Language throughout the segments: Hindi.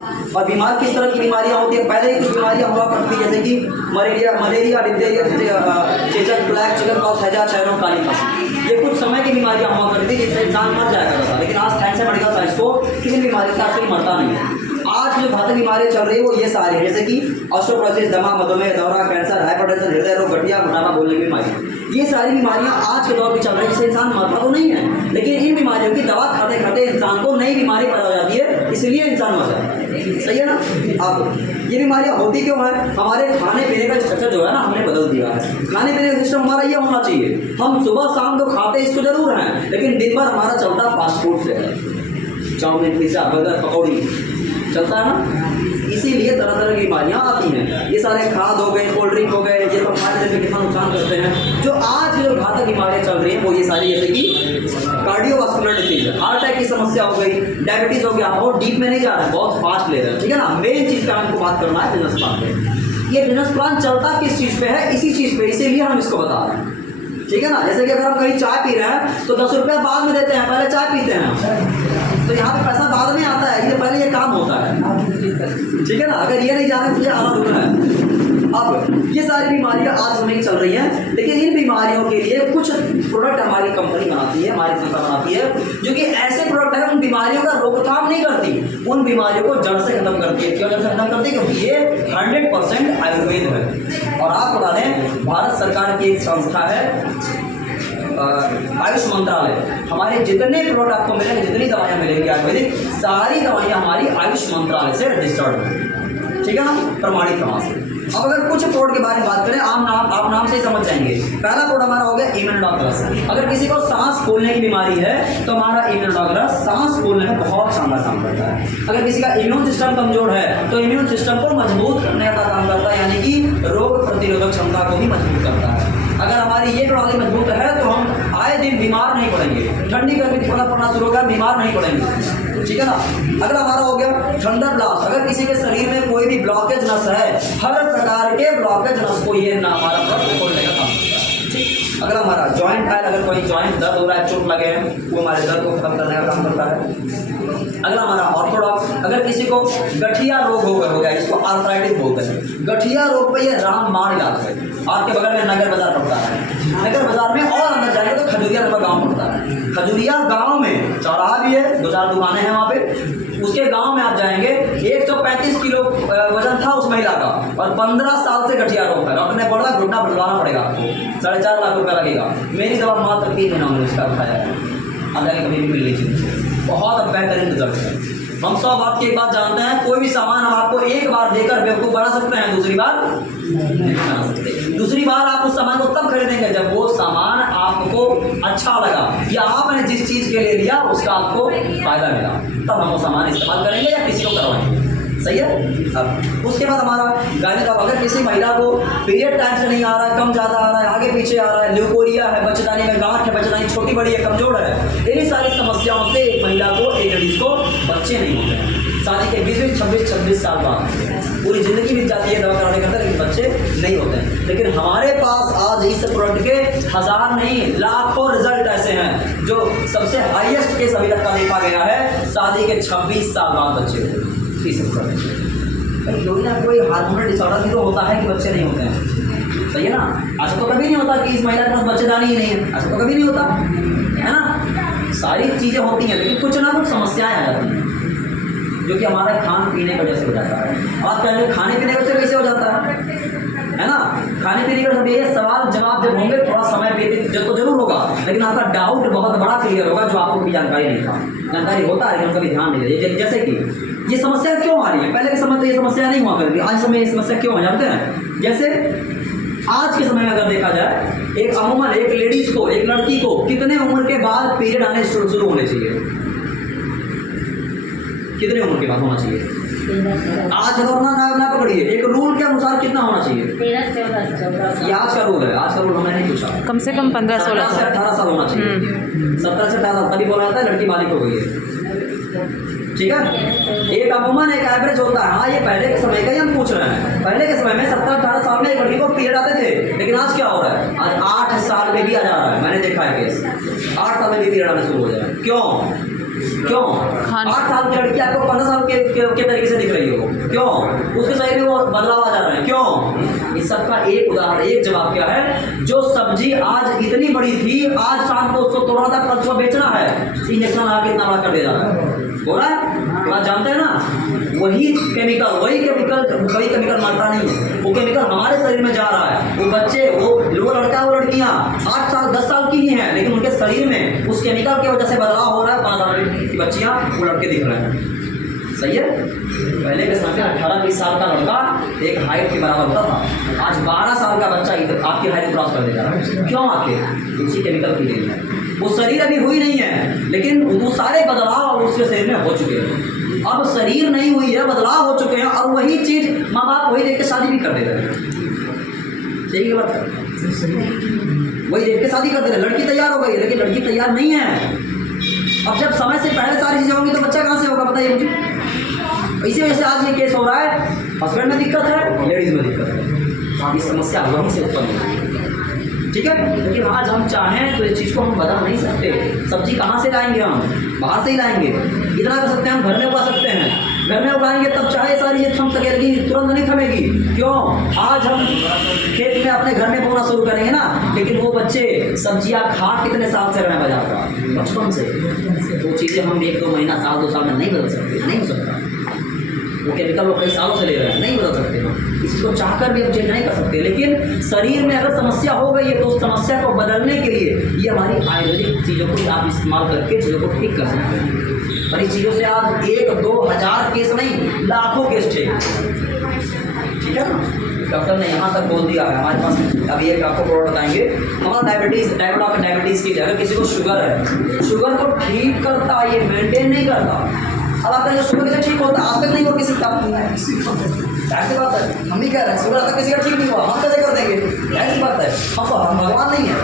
और बीमार किस तरह की बीमारियां होती है? पहले ही कुछ बीमारियां हुआ करती थी, जैसे कि मलेरिया, डिप्थीरिया, चेचक, ब्लैक चिकन पॉक्स, हैजा, क्षयरोग, काली खांसी। ये कुछ समय की बीमारियां हुआ करती थी जिससे इंसान मर जाया करता था, लेकिन आज थैंक्स टू मेडिकल साइंस को किसी बीमारी से आजकल मरता नहीं है। आज जो घातक बीमारियां चल रही है वो ये सारी है, जैसे कि ऑस्टियोपोरोसिस, दमा, मधुमेह, दौरा, कैंसर, हाइपरटेंशन, हृदय रोग, गठिया, मोटापा, बोलने की बीमारी। ये सारी बीमारियां आज के दौर में चल रही है, जिससे इंसान मरता तो नहीं है, लेकिन इन बीमारियों की दवा खाते खाते इंसान को नई बीमारी पैदा हो जाती है, इसलिए इंसान मर जाता है। सही है ना? अब ये बीमारियां होती क्यों है? हमारे खाने पीने का स्ट्रक्चर जो है ना हमने बदल दिया है। खाने पीने का सिस्टम हमारा ये होना चाहिए, हम सुबह शाम तो खाते इसको जरूर हैं, लेकिन दिन भर हमारा चलता फास्ट फूड से है, चाउमीन, पिज्जा, बर्गर, पकौड़ी चलता है ना। इसीलिए तरह तरह की बीमारियां आती हैं। ये सारे खाद हो गए, कोल्ड ड्रिंक हो गए, ये सब हमारे शरीर में कितना नुकसान करते हैं। जो आज जो घातक बीमारियां चल रही हैं वो ये सारी, जैसे कि कार्डियोवास्कुलर डिसीज, हार्ट अटैक की समस्या हो गई, डायबिटीज हो गया। बहुत डीप में नहीं जा रहा है, बहुत फास्ट ले रहे हैं, ठीक है ना। मेन चीज का हमको बात करना है बिजनेस प्लान पे। ये बिजनेस प्लान चलता किस चीज पे है? इसी चीज पे, इसीलिए हम इसको बता रहे हैं, ठीक है ना। जैसे कि अगर हम कहीं चाय पी रहे हैं तो 10 रुपया बाद में देते हैं, पहले चाय पीते हैं, तो यहाँ पे पैसा बाद में आता है, ये पहले ये काम होता है, ठीक है ना। अगर ये नहीं जाने तो ये आधा रुकना है। अब ये सारी बीमारियां आज समय की चल रही हैं, लेकिन इन बीमारियों के लिए कुछ प्रोडक्ट हमारी कंपनी बनाती है, हमारी संस्था बनाती है, जो कि ऐसे प्रोडक्ट है उन बीमारियों का रोकथाम नहीं करती, उन बीमारियों को जड़ से खत्म करती है। क्यों जड़ से खत्म करती है? क्योंकि ये 100% आयुर्वेद है। और आप बता दें, भारत सरकार की एक संस्था है आयुष मंत्रालय, हमारे जितने प्रोडक्ट आपको मिलेंगे, जितनी दवाइयाँ मिलेंगी आयुर्वेदिक, सारी दवाइयाँ हमारी आयुष मंत्रालय से रजिस्टर्ड है, ठीक है ना, प्रमाणित प्रमाण से। अब अगर कुछ प्रोडक्ट के बारे में बात करें, आप नाम से ही समझ जाएंगे। पहला प्रोडक्ट हमारा हो गया इम्यूनोडॉक्टर्स। अगर किसी को सांस फूलने की बीमारी है तो हमारा इम्यूनोडॉक्टर्स सांस फूलने में बहुत शानदार काम करता है। अगर किसी का इम्यून सिस्टम कमजोर है तो इम्यून सिस्टम को मजबूत करने का काम करता है, यानी कि रोग प्रतिरोधक क्षमता को भी मजबूत करता है। अगर हमारी ये प्रणाली मजबूत है तो हम आए दिन बीमार नहीं पड़ेंगे, ठंडी गर्मी थोड़ा पड़ना शुरू होगा, बीमार नहीं पड़ेंगे, ठीक है ना। अगला हमारा हो गया थंडर ब्लास्ट। अगर किसी के शरीर में कोई भी ब्लॉकेज नस है, हर प्रकार के ब्लॉकेज नस को ये ना हमारा ब्लड खोलने का काम करता है, ठीक। अगला हमारा जॉइंट है, अगर कोई जॉइंट दर्द हो रहा है, चोट लगे हैं, वो हमारे दर्द को खत्म करने का काम करता है। अगला हमारा ऑर्थोडॉक्स। अगर किसी को गठिया रोग हो गया, जिसको आर्थराइटिस बोलते हैं, गठिया रोग पे ये रामबाण इलाज है। आपके बगल में नगर बाजार पड़ता है, नगर बाजार में और अंदर जाएंगे तो खजूरिया नंबर गांव पड़ता है। खजूरिया गांव में चौराहा भी है, 2-4 दुकानें हैं वहाँ पे। उसके गांव में आप जाएंगे, 135 किलो वजन था उस महिला का, और 15 साल से गठिया रोग था। डॉक्टर ने बोला घुटना बदलवाना पड़ेगा आपको, 4.5 लाख रुपया लगेगा। मेरी दवा मात्र 3 महीना में इसका उठाया है, अब जाके कभी भी मिल लीजिए, बहुत बेहतरीन रिजल्ट है। हम 100 बात की एक बात जानते हैं, कोई भी सामान हम आपको एक बार देकर बेवकूफ़ बना सकते हैं, दूसरी बार नहीं बना सकते। दूसरी बार आप उस सामान को तब खरीदेंगे जब वो सामान आपको अच्छा लगा, या आपने जिस चीज़ के लिए लिया उसका आपको फायदा मिला, तब हम वो सामान इस्तेमाल करेंगे या किसी को करवाएंगे। सही है। अब उसके बाद हमारा गाने का, अगर किसी महिला को पीरियड टाइम से नहीं आ रहा है, कम ज़्यादा आ रहा है, आगे पीछे आ रहा है, ल्यूकोरिया है, बच्चेदानी में गांठ है, बच्चेदानी छोटी बड़ी है, कमजोर है, इन्हीं सारी समस्याओं से एक महिला को, एक लेडीज को बच्चे नहीं होते हैं। शादी के 20-26 साल बाद पूरी जिंदगी बीत जाती है दवा कराने के अंदर, लेकिन बच्चे नहीं होते हैं। लेकिन हमारे पास आज इस प्रोडक्ट के 1000 नहीं लाखों रिजल्ट ऐसे हैं, जो सबसे हाईएस्ट केस अभी तक का देखा गया है, शादी के 26 साल बाद बच्चे होते हैं। कोई ना कोई हार्मोनल डिसऑर्डर भी तो होता है कि बच्चे नहीं होते हैं, सही है ना। ऐसा तो कभी नहीं होता कि इस महिला के पास बच्चेदानी ही नहीं है, ऐसा तो कभी नहीं होता है ना। सारी चीज़ें होती हैं, लेकिन कुछ ना कुछ समस्याएं आ जाती हैं, जो कि हमारे खान पीने की वजह से हो जाता है। और क्या खाने पीने की वजह से कैसे हो जाता है ना। खाने पीने का सब ये सवाल जवाब जब होंगे, थोड़ा समय व्यतीत तो जरूर होगा, लेकिन आपका डाउट बहुत बड़ा क्लियर होगा, जो आपको भी जानकारी नहीं था। जानकारी होता है लेकिन कभी ध्यान नहीं देते। जैसे कि ये समस्या क्यों आ रही है, पहले के समय तो ये समस्या नहीं हुआ करती, आज समय ये समस्या क्यों आ जानते हैं। जैसे आज के समय में अगर देखा जाए, एक अमूमन एक लेडीज को, एक लड़की को कितने उम्र के बाद पीरियड आने शुरू होने चाहिए? कितने उम्र के बाद होना चाहिए? आज ना पकड़िए, एक रूल के अनुसार कितना होना चाहिए? 13-14 ये आज का रूल है, आज का रूल हमने नहीं पूछा। कम से कम 15-16 से 18 साल होना चाहिए। 17 से 18 तभी बोला जाता है लड़की बालिग हो गई है, ठीक है। एक अमूमन एक एवरेज होता है। हाँ, ये पहले के समय का ही हम पूछ रहे हैं। पहले के समय में 17-18 साल में एक लड़की को पीरियड आते थे, लेकिन आज क्या हो रहा है? आज 8 साल में भी आ जा रहा है। मैंने देखा है केस, 8 साल में भी पीरियड आने शुरू हो जाए। क्यों? क्यों? 8 साल की लड़की आपको 15 साल के तरीके से दिख रही हो, क्यों? उसके शरीर में वो बदलाव आ जा रहा है, क्यों? इस सब का एक उदाहरण, एक जवाब क्या है? जो सब्जी आज इतनी बड़ी थी, आज शाम को उसको तोड़ना था, कल सुबह बेचना है, इंजेक्शन लगा के इतना बड़ा कर दे जा रहा है, हो रहा है? बात जानते हैं ना? वही केमिकल मारता नहीं है, वो केमिकल हमारे शरीर में जा रहा है। वो बच्चे, वो लड़का, वो लड़कियां 8 साल 10 साल की ही हैं, लेकिन उनके शरीर में उस केमिकल की वजह से बदलाव हो रहा है। 5 साल की बच्चियां, वो लड़के दिख रहे हैं, सही है? पहले के समय में 18-20 साल का लड़का एक हाइट के बराबर होता था, आज 12 साल का बच्चा आपकी हाइट क्रॉस कर देगा। क्यों? आपके उसी केमिकल की देन है। वो शरीर अभी हुई नहीं है, लेकिन वो सारे बदलाव उसके शरीर में हो चुके हैं। अब शरीर नहीं हुई है, बदलाव हो चुके हैं, और वही चीज़ माँ बाप वही देख के शादी भी कर दे रहे हैं। सही है बात? वही देख के शादी कर दे रहे हैं। लड़की तैयार हो गई, लेकिन लड़की तैयार नहीं है। अब जब समय से पहले सारी चीज़ें होंगी तो बच्चा कहाँ से होगा, बताइए मुझे? इसी वजह से आज ये केस हो रहा है, हस्बैंड में दिक्कत है, लेडीज में दिक्कत है। ये समस्या वहीं से उत्पन्न होती है, ठीक है? लेकिन आज हम चाहें तो इस चीज़ को हम बदल नहीं सकते। सब्जी कहाँ से लाएंगे? हम बाहर से ही लाएंगे। इतना कर सकते हैं, हम घर में उगा सकते हैं। घर में उगाएंगे तब चाहे सारी ये थम सकेगी, तुरंत नहीं थमेगी। क्यों? आज हम खेत में अपने घर में बोना शुरू करेंगे ना, लेकिन वो बच्चे सब्जियां खा कितने साल से रहे बाजार का, बचपन से। वो चीज़ें हम 1-2 महीना, साल 2 साल में नहीं बदल सकते, नहीं हो सकता। वो केमिकल वो कई सालों से ले रहे हैं, नहीं बदल सकते हम। इसको चाहकर भी हम चेंज नहीं कर सकते। लेकिन शरीर में अगर समस्या हो गई है तो उस समस्या को बदलने के लिए ये हमारी आयुर्वेदिक चीज़ों को आप इस्तेमाल करके चीज़ों को ठीक कर सकते हैं। और इन चीज़ों से आप 1-2 हज़ार केस नहीं, लाखों केस थे, ठीक है ना? डॉक्टर ने यहाँ तक बोल दिया है हमारे पास। अभी एक आपको प्रोडक्ट बताएंगे। हमारा डायबिटीज़ की अगर किसी को शुगर है, शुगर को ठीक करता है, ये मेंटेन नहीं करता। अब आपका जो शुगर कैसे ठीक होता है? आज तक नहीं हुआ किसी का। ऐसी बात है, हम ही कह रहे हैं शुगर तक किसी का ठीक नहीं हुआ, हम कैसे कर देंगे? ऐसी बात है, हम भगवान नहीं है,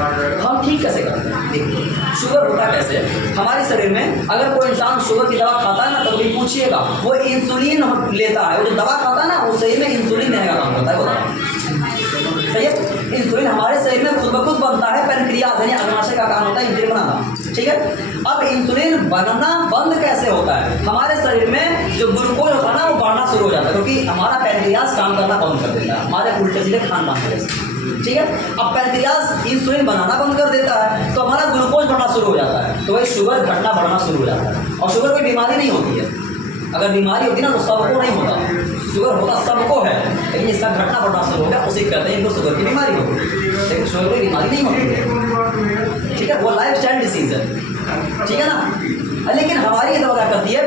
हम ठीक कैसे करते हैं? देखिए, शुगर होता कैसे हमारे शरीर में। अगर कोई इंसान शुगर की दवा खाता है ना, तो कभी पूछिएगा, वो इंसुलिन लेता है। वो जो दवा खाता है ना, वो शरीर में इंसुलिन देने का काम करता है, बताओ सही है? इंसुलिन हमारे शरीर में खुद ब खुद बनता है, पैनक्रियाज यानी अग्नाशय का काम होता है इंसुलिन बनाना, ठीक है? अब इंसुलिन बनना बंद कैसे होता है? हमारे शरीर में जो ग्लूकोज होता है ना, वो बढ़ना शुरू हो जाता है, क्योंकि हमारा पैनक्रियाज काम करना बंद कर देता है, हमारे उल्टे सीधे खान पान से, ठीक है? अब पैनक्रियाज इंसुलिन बनाना बंद कर देता है, तो हमारा ग्लूकोज बढ़ना शुरू हो जाता है, तो वही शुगर घटना बढ़ना शुरू हो जाता है। और शुगर कोई बीमारी नहीं होती है। अगर बीमारी होती ना तो सबको नहीं होता, शुगर होता सबको है, लेकिन इसका घटना बढ़ना शुरू हो गया, उसे कहते हैं इनको शुगर की बीमारी हो। लेकिन शुगर कोई बीमारी नहीं होती है, ठीक है? वो लाइफ स्टाइल डिसीज है, ठीक है ना? लेकिन हमारी ये दवा क्या करती है?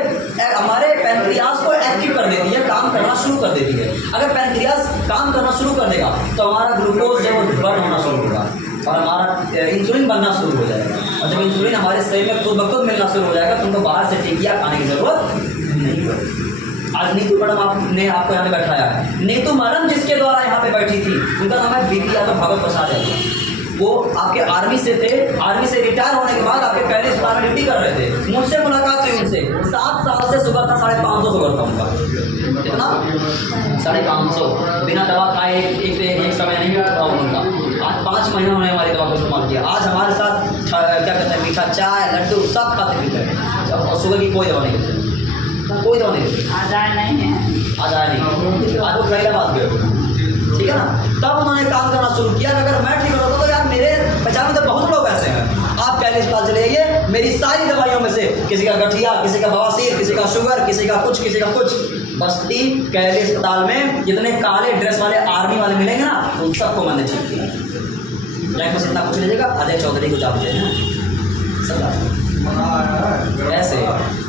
हमारे पैनक्रियाज को एक्टिव कर देती है, काम करना शुरू कर देती है। अगर पैनक्रियाज काम करना शुरू कर देगा तो हमारा ग्लूकोज जो बर्न होना शुरू होगा और हमारा इंसुलिन बनना शुरू हो जाएगा। और जब इंसुलिन हमारे शरीर में खुद ब खुद मिलना शुरू हो जाएगा तो उनको बाहर से टीकिया खाने की जरूरत नहीं पड़ेगी। आज नीतू मैडम ने आपको यहाँ पे बैठाया है। नीतू मैडम जिसके द्वारा यहाँ पे बैठी थी, उनका नाम है बीपी यादव, भागवत प्रसाद यादव। वो आपके आर्मी से थे, आर्मी से रिटायर होने के बाद आपके पहले अस्पताल में ड्यूटी कर रहे थे। मुझसे मुलाकात हुई उनसे, 7 साल से शुगर था, 550 शुगर था उनका। कितना? 550, बिना दवा खाए एक समय नहीं होता उनका। आज 5 महीना उन्होंने हमारी दवा को इस्तेमाल किया। आज हमारे साथ क्या कहते हैं, मीठा चाय, लड्डू सब खाते पीते हैं, और शुगर की कोई दवा नहीं देते, कोई दवा नहीं देते। आज आया नहीं, आज वो खैराबाद गए, ठीक है ना? तब उन्होंने काम करना शुरू किया। अगर मैं ठीक होता तो यार मेरे पहचान में तो बहुत लोग ऐसे हैं। आप पहले अस्पताल चले जाइए, मेरी सारी दवाइयों में से किसी का गठिया, किसी का बवासीर, किसी का शुगर, किसी का कुछ, किसी का कुछ, बस्ती कैले अस्पताल में जितने काले ड्रेस वाले आर्मी वाले मिलेंगे ना, उन सबको मैंने ठीक किया। लाइक बस इतना कुछ लीजिएगा, अजय चौधरी को जानते हैं सब ऐसे।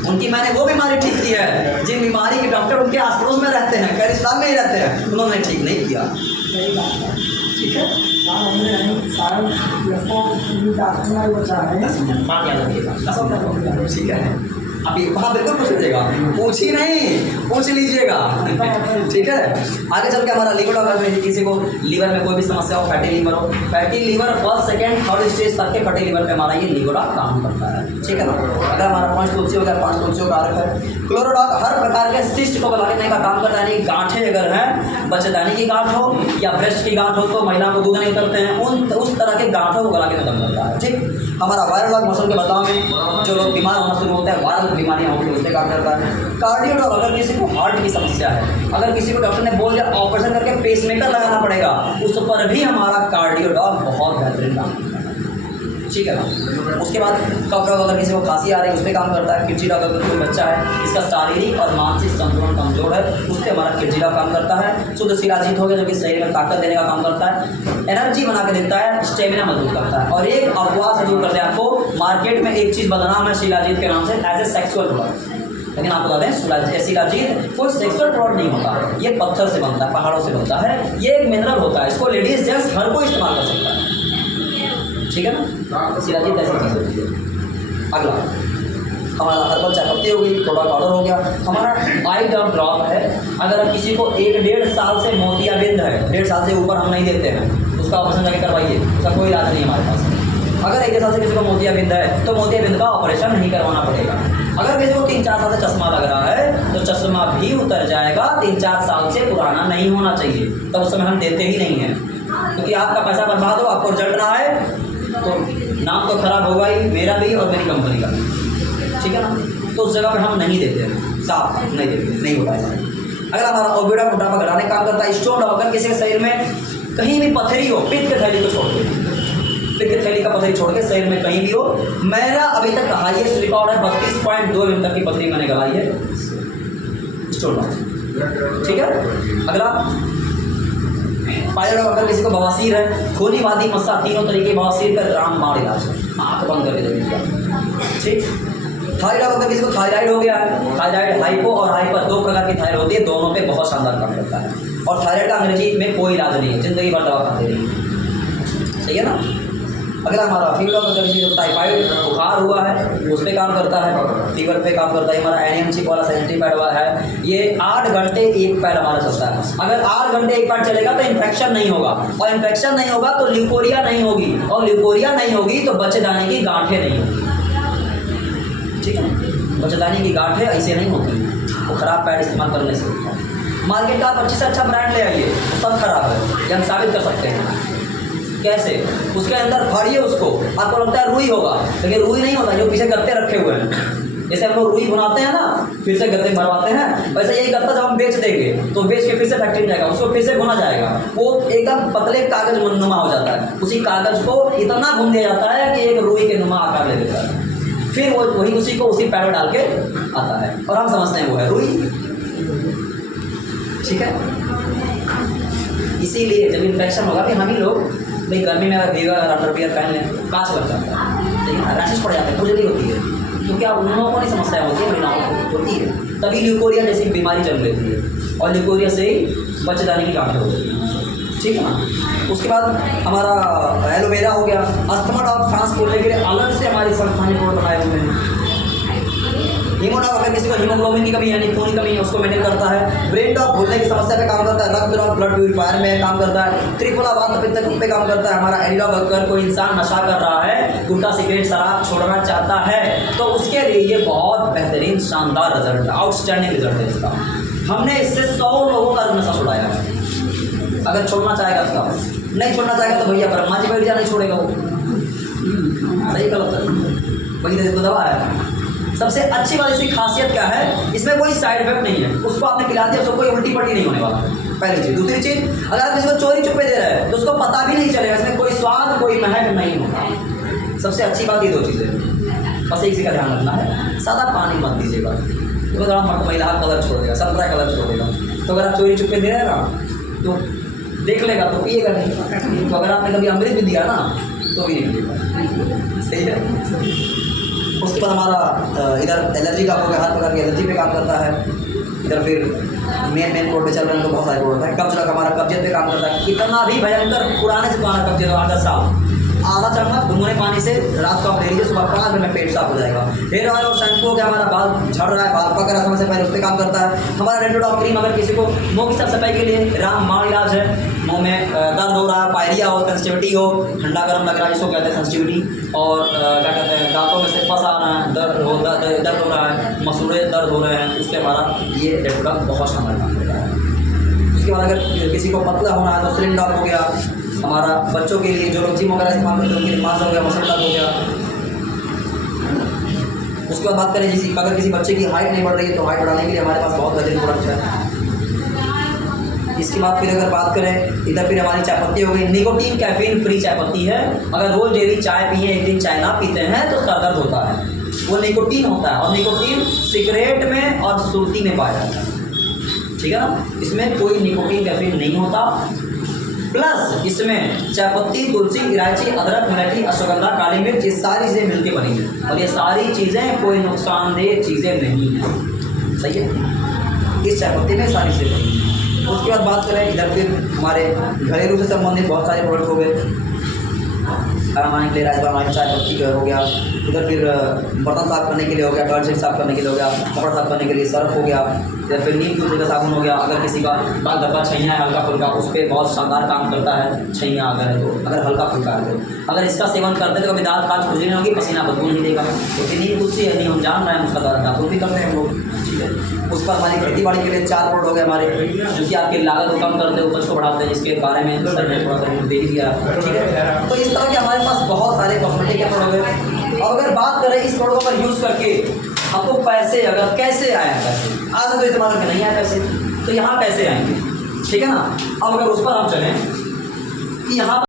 उनकी मैंने वो बीमारी ठीक की है जिन बीमारी के डॉक्टर उनके आस पड़ोस में रहते हैं, कैलिस्तान में ही रहते हैं, उन्होंने ठीक नहीं किया, ठीक है? ठीक है, अभी वहाँ बिल्कुल पूछ लीजिएगा, पूछ ही नहीं, पूछ लीजिएगा, ठीक है? आगे चल के हमारा लीवर डॉक्टर में किसी को लीवर में कोई भी समस्या हो, फैटी लीवर हो, fatty liver 1st, 2nd, 3rd stage तक के फैटी लीवर पे हमारा ये लीवर डॉक काम करता है, ठीक है ना? अगर हमारा 5 तुलसी हो गया, 5 तुलसियों का अर्क है। क्लोरोडॉक हर प्रकार के सिस्ट को गला देने का काम करता है, यानी गांठें अगर हैं, बच्चेदानी की गांठ हो या ब्रेस्ट की गांठ हो तो महिला को दूध नहीं उतरते हैं, उस तरह के गांठों को गला के खत्म करता है, ठीक? हमारा वायरल लॉक मसल के बदलाव में जो लोग बीमार होना शुरू होते हैं, वायरल बीमारियाँ होंगी उस पर काम करता है। कार्डियोडॉग अगर किसी को हार्ट की समस्या है, अगर किसी को डॉक्टर ने बोल दिया ऑपरेशन करके पेसमेकर लगाना पड़ेगा, उस पर भी हमारा कार्डियोडॉग बहुत बेहतरीन काम करता है। ठीक है ना। उसके बाद कफ डॉग अगर किसी को खांसी आ रही है उस पर काम करता है। किडजी डॉग अगर कोई बच्चा है इसका शारीरिक और मानसिक संतुलन कमजोर है उस पर हमारा किडजी डॉग काम करता है। शुद्ध शिलाजीत हो गया जो कि शरीर में ताकत देने का काम करता है, एनर्जी बना के देता है, स्टेमिना मजबूत करता है। और एक अफवाह से दूर करते हैं आपको, मार्केट में एक चीज़ बदनाम है शिलाजीत के नाम से एज ए सेक्सुअल प्रोडक्ट, लेकिन आपको बता दें शिलाजीत कोई सेक्सुअल प्रोडक्ट नहीं होता, ये पत्थर से बनता है, पहाड़ों से बनता है, ये एक मिनरल होता है, इसको लेडीज जेंट्स हर कोई इस्तेमाल कर सकता है। ठीक है ना। शिलाजीत ऐसी चीज़ होती है। अगला हमारा हर्बल चाय पत्ती हो गई, थोड़ा पाउडर हो गया। हमारा आई ड्रॉप है, अगर किसी को 1-1.5 साल से मोतियाबिंद है, 1.5 साल से ऊपर हम नहीं देते हैं, उसका ऑपरेशन जाके करवाइए, उसका कोई इलाज नहीं हमारे पास। अगर 1 साल से किसी को मोतियाबिंद है तो मोतियाबिंद का ऑपरेशन नहीं करवाना पड़ेगा। अगर किसी को 3-4 साल से चश्मा लग रहा है तो चश्मा भी उतर जाएगा, 3-4 साल से पुराना नहीं होना चाहिए, तब उस समय हम देते ही नहीं हैं, क्योंकि आपका पैसा बर्बाद हो, आपको रिजल्ट ना आए तो नाम तो खराब होगा ही, मेरा भी और मेरी कंपनी का भी। ठीक है ना। तो उस जगह पर हम नहीं देते हैं, साफ नहीं देते, नहीं हो पाएगा। अगर हमारा ओबिडा मोटापा घटाने का काम करता है। स्टोन अगर किसी के शरीर में कहीं भी पथरी हो, पित्त की थैली को छोड़ के, पित्त की थैली का पथरी छोड़ के शरीर में कहीं भी हो, मेरा अभी तक हाईएस्ट रिकॉर्ड है 32.2 mm तक की पथरी मैंने गलाई है स्टोन। ठीक है। अगला पायलट अगर किसी को बवासीर है, खूनी वादी मस्सा, तीनों तरीके बवासीर का रामबाण इलाज है, आँख बंद करके देखिए। ठीक। थायराइड अगर किसी को थायराइड हो गया है, थायराइड हाइपो और हाइपर 2 प्रकार की थायराइड होती है, दोनों पे बहुत शानदार काम करता है। और थायराइड का अंग्रेजी में कोई इलाज नहीं है, जिंदगी भर दवा खाते रहिए। सही है ना। अगला हमारा फीवर अगर किसी को टाइफाइड बुखार हुआ है उस पर काम करता है, फीवर पे काम करता है। हमारा एनियन चिप वाला सेंसिटिव पैड वाला है, ये 8 घंटे एक पैड हमारा चलता है। अगर 8 घंटे एक पैड चलेगा तो इन्फेक्शन नहीं होगा, और इन्फेक्शन नहीं होगा तो ल्यूकोरिया नहीं होगी, और ल्यूकोरिया नहीं होगी तो बच्चेदानी की गांठें नहीं होगी। ठीक है। बच्चेदानी की गांठें ऐसे नहीं होती, वो खराब पैड इस्तेमाल करने से होता है। मार्केट का आप अच्छे से अच्छा ब्रांड ले आइए, सब खराब है, ये हम साबित कर सकते हैं। कैसे? उसके अंदर फाड़िए उसको, आपको लगता है रुई होगा, लेकिन रुई नहीं होता, जो पीछे गत्ते रखे हुए हैं। जैसे हम लोग रुई भुनाते हैं ना, फिर से गत्ते भरवाते हैं, वैसे यही गत्ता जब हम बेच देंगे तो बेच के फिर से फैक्ट्री जाएगा, उसको फिर से भुना जाएगा, वो एकदम पतले कागज नुमा हो जाता है। उसी कागज को इतना भून दिया जाता है कि एक रुई के नुमा आकार ले लेता है, फिर वो वही उसी को उसी पैड में डाल के आता है, और हम समझते हैं वो है रुई। ठीक है। इसीलिए जब इन्फेक्शन होगा भी हम ही लोग भाई गर्मी में अगर भीगा अंडरवियर पहन लें कांच लग जाता है, लेकिन रैशेस पड़ जाते हैं, खुजली होती है, क्योंकि आप उन लोगों को नहीं समस्या होती है, महिलाओं को होती है, तभी ल्यूकोरिया जैसी बीमारी चल लेती है, और ल्यूकोरिया से ही बच्चेदानी की गांठें होती है। ठीक है ना। उसके बाद हमारा एलोवेरा हो गया। अस्थमा डॉग सांस फूलने के लिए अलग से हमारी संस्थान ने बनाए हुए हैं। हीमोडॉग अगर किसी को हीमोग्लोबिन की कमी यानी खून की कमी है उसको मेंटेन करता है। ब्रेन डॉग भूलने की समस्या पे काम करता है। रक्त डॉग ब्लड प्यूरिफायर में काम करता है। त्रिफला वात पित्त पे काम करता है। हमारा एडी डॉग अगर कोई इंसान नशा कर रहा है, गुटखा सिगरेट शराब छोड़ना चाहता है तो उसके लिए ये बहुत बेहतरीन शानदार रिजल्ट है, आउटस्टैंडिंग रिजल्ट है इसका। हमने इससे 100 लोगों का नशा छुड़ाया है। अगर छोड़ना चाहेगा तो, नहीं छोड़ना चाहेगा तो भैया ब्रह्मा जी बैठ जा, नहीं छोड़ेगा वो। सही गलत है, वही तो दवा है। सबसे अच्छी बात इसकी खासियत क्या है, इसमें कोई साइड इफेक्ट नहीं है। उसको आपने पिला दिया, उसको कोई उल्टी पट्टी नहीं होने वाला, पहली चीज़। दूसरी चीज़, अगर आप इसको चोरी चुपे दे रहे हैं तो उसको पता भी नहीं चलेगा, इसमें कोई स्वाद कोई महक नहीं होगा। सबसे अच्छी बात ये 2 चीज़ें, बस एक चीज़ का ध्यान रखना है, सादा पानी मत दीजिएगा, तो थोड़ा महिला कलर छोड़ देगा, संतरा कलर छोड़ देगा। तो अगर आप चोरी चुपे दे रहे हैं ना तो देख लेगा तो पिएगा नहीं, तो अगर आपने कभी अमृत भी दिया ना तो भी नहीं पिएगा। सही है। उसके बाद हमारा इधर एलर्जी का हो गया, हर प्रकार की एलर्जी पे काम करता है। इधर फिर मेन रोड पे चल रहे हैं तो बहुत सारे रोड है। कब्ज का हमारा कब्जियत पे काम करता है। कितना भी भयंकर पुराने से पुराना कब्जियत 8-10 साल, आधा चम्मच गुनगुने पानी से रात को आप ले लीजिए, सुबह 5 मिनट में पेट साफ हो जाएगा। हेयर ऑयल और शैम्पू हो गया, हमारा बाल झड़ रहा है, बाल पक रहा है समय से पहले, उस पर काम करता है। हमारा रेडोडॉग क्रीम अगर किसी को मुंह की साफ सफाई के लिए रामबाण इलाज है, मुंह में दर्द हो रहा है, पायरिया हो, सेंसिटिविटी हो, ठंडा गर्म लग रहा है, जिसको कहते हैं सेंसिटिविटी, और क्या कहते हैं दांतों में से फंस आ रहा है, दर्द हो रहा है, मसूड़े दर्द हो रहे हैं, उसके हमारा ये रेडोडॉग बहुत शानदार काम करता है। उसके बाद अगर किसी को पतला होना है तो स्लिम डॉग हो गया। हमारा बच्चों के लिए जो लोग जिम वगैरह इस्तेमाल करते हैं उनके लिए मास्क हो गया, मसल डॉग हो गया। उसके बाद बात करें जैसे अगर किसी बच्चे की हाइट नहीं बढ़ रही है तो हाइट बढ़ाने के लिए हमारे पास बहुत बेहतरीन प्रोडक्ट है। इसके बाद फिर अगर बात करें इधर फिर हमारी चाय पत्ती हो गई, निकोटीन कैफीन फ्री चाय पत्ती है। अगर रोज डेली चाय पिए, एक दिन चाय ना पीते हैं तो सर दर्द होता है, वो निकोटीन होता है और निकोटीन सिगरेट में और सुर्ती में पाया जाता है, ठीक है ना। इसमें कोई निकोटीन कैफीन नहीं होता, प्लस इसमें चाय पत्ती, तुलसी, इलायची, अदरक, मेथी, अश्वगंधा, काली मिर्च, ये सारी चीज़ें मिलकर बनी हैं और ये सारी चीज़ें कोई नुकसानदेह चीज़ें नहीं हैं, सही है। इस चाय पत्ती में सारी चीज़ें बनी हैं। उसके बाद बात करें इधर फिर हमारे घरेलू से संबंधित बहुत सारे प्रोडक्ट हो गए, खाना बनाने के लिए राइस बनाने, चाय पत्ती का हो गया, इधर फिर बर्तन साफ़ करने के लिए हो गया, टॉयलेट साफ़ करने के लिए हो गया, कपड़ा साफ़ करने के लिए सर्फ हो गया, इधर फिर नीम तुलसी का साबुन हो गया। अगर किसी का बाल धब्बा छैया है हल्का फुल्का, उस पर बहुत शानदार काम करता है छैया अगर है तो, अगर हल्का फुल्का है तो। अगर इसका सेवन करते हैं तो कभी दांत काज खुजली नहीं होगी, पसीना बदबू नहीं देगा, क्योंकि नीम तुलसी है, नहीं हम जान रहे हैं उसका दातुन भी करते हैं हम लोग, ठीक है। उस पर हमारी खेती बाड़ी के लिए 4 प्रोडक्ट हो गए हमारे, जो कि आपकी लागत को कम करते हैं, उपज को बढ़ाते हैं, जिसके बारे में सर ने थोड़ा सा दे ही दिया, ठीक है। तो इस तरह के हमारे पास बहुत सारे कॉस्मेटिक के प्रोडक्ट हैं। और अगर बात करें इस प्रोडक्ट का यूज़ करके आपको पैसे अगर कैसे आया पैसे, आज तो इस्तेमाल में नहीं आया पैसे, तो यहाँ कैसे आएंगे, ठीक है ना। अब अगर उस पर हम चलें कि यहाँ